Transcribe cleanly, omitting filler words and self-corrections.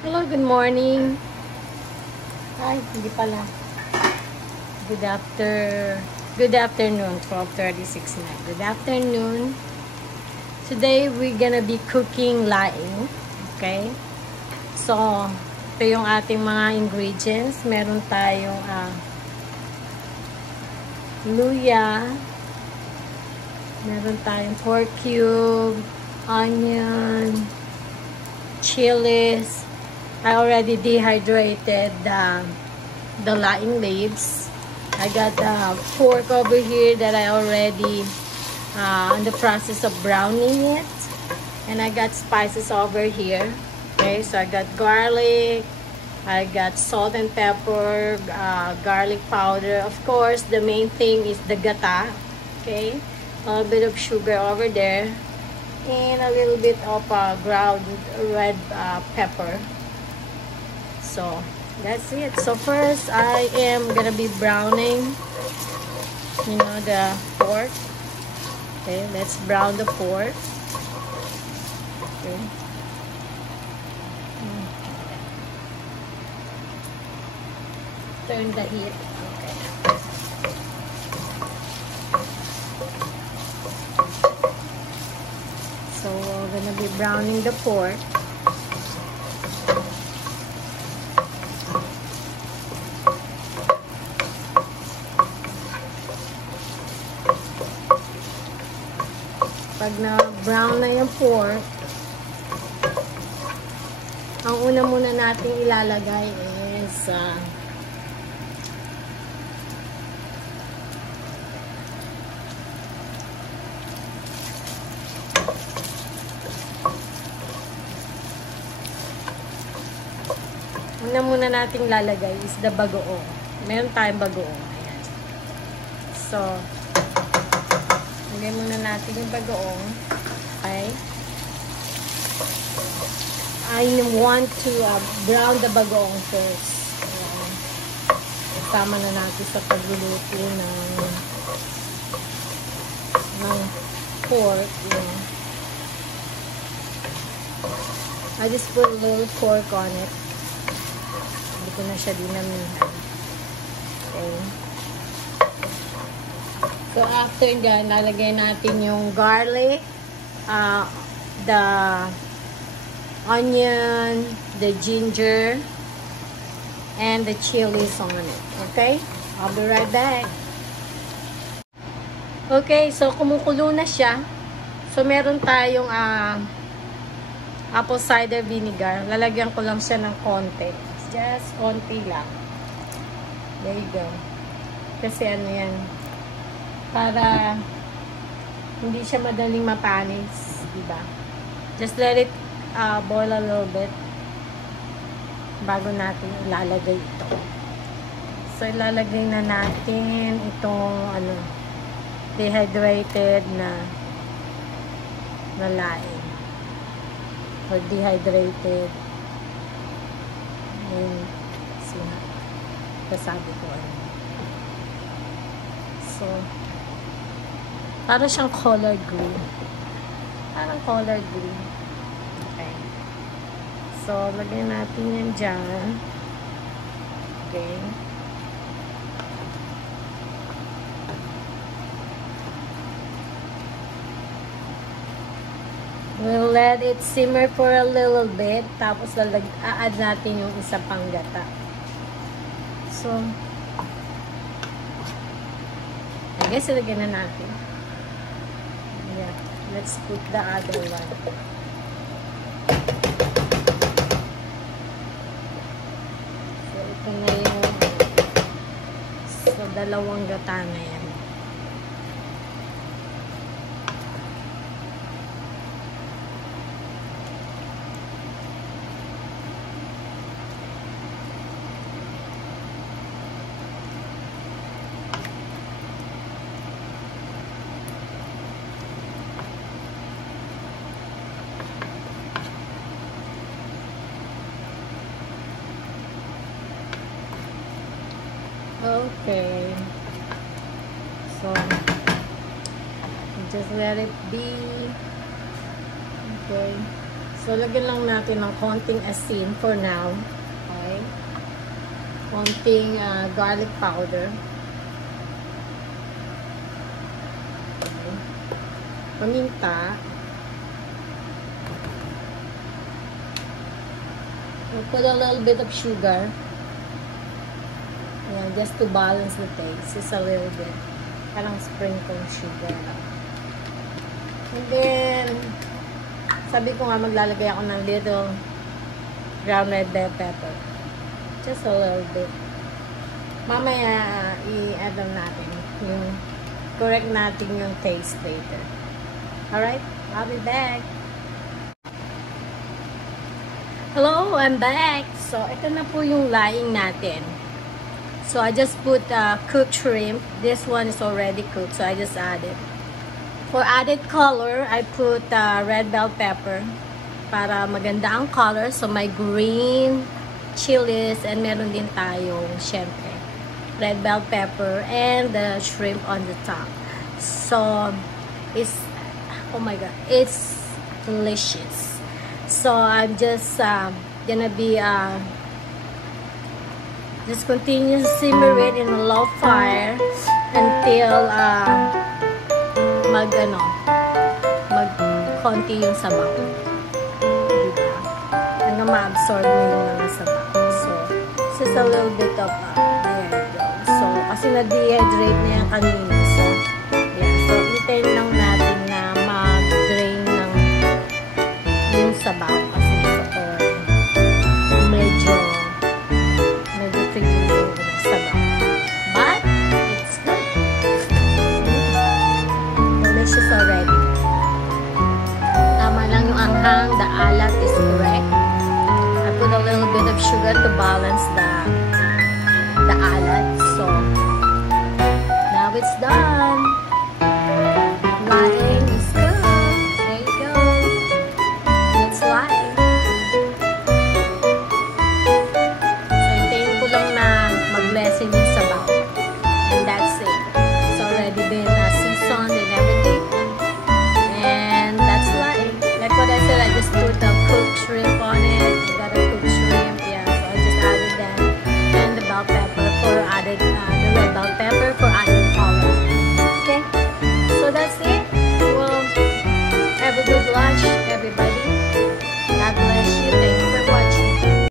Hello, good morning. Ay, hindi pala. Good afternoon, 12:36 na. Good afternoon. Today, we're gonna be cooking laing. Okay? So, ito yung ating mga ingredients. Meron tayong luya. Meron tayong pork cube, onion, chilies. I already dehydrated the laing leaves. I got pork over here that I already in the process of browning it. And I got spices over here. Okay, so I got garlic. I got salt and pepper, garlic powder. Of course, the main thing is the gata. Okay, a little bit of sugar over there. And a little bit of ground red pepper. So that's it. So first I am gonna be browning the pork. Okay, let's brown the pork. Okay. Turn the heat. Okay. So we're gonna be browning the pork. Pag na-brown na yung pork, ang una muna natin ilalagay is una muna nating lalagay is the bagoong. Meron tayong bagoong. Ayan. So, lagay muna natin yung bagoong. Okay. I want to brown the bagoong first. Ayan. Kasama na natin sa pagluluto ng pork. Ayan. I just put a little pork on it. Hindi ko na siya dinamihan. Okay. So, after dyan, lalagay natin yung garlic, the onion, the ginger, and the chilies on it. Okay? I'll be right back. Okay, so kumukulo na siya. So, meron tayong apple cider vinegar. Lalagyan ko lang siya ng konti. Just konti lang. There you go. Kasi ano yan, para hindi siya madaling mapanis, diba? Just let it boil a little bit bago natin ilalagay ito. So, ilalagay na natin itong dehydrated na laing or dehydrated kasabi ko so parang siyang color green. Parang color green. Okay. So, lagyan natin yan dyan. Okay. We'll let it simmer for a little bit. Tapos, add natin yung isa pang gata. So, I guess, ilagyan na natin. Yeah, let's put the other one. So, ito na yung dalawang gata na yan. Okay. So, just let it be. Okay. So, lagyan lang natin ng konting asin for now. Okay? Konting garlic powder. Okay. Paminta. We'll put a little bit of sugar. Yeah, just to balance the taste. Just a little bit. Parang sprinkle sugar lang. And then, sabi ko nga maglalagay ako ng little ground red bell pepper. Just a little bit. Mamaya, i-add natin yung correct natin yung taste later. Alright? I'll be back. Hello, I'm back. So, ito na po yung laing natin. So, I just put cooked shrimp. This one is already cooked, so I just added. For added color, I put red bell pepper para maganda ang color. So, may green chilies and meron din tayong, syempre, red bell pepper and the shrimp on the top. So, it's, oh my god, it's delicious. So, I'm just gonna be just continue to simmer it in a low fire until mag konti yung sabaw. Diba? Hanggang ma-absorb mo yung mga sabaw. So, just a little bit of there you go. So, kasi na-dehydrate na yan kanina. So, yeah. So, hintayin lang natin na mag-drain ng yung sabaw. Kasi ito medyo tricky yung sabaw. But, it's good. Delicious already. Tama lang yung anghang. The alat is correct. I put a little bit of sugar to balance the alat. So, now it's done.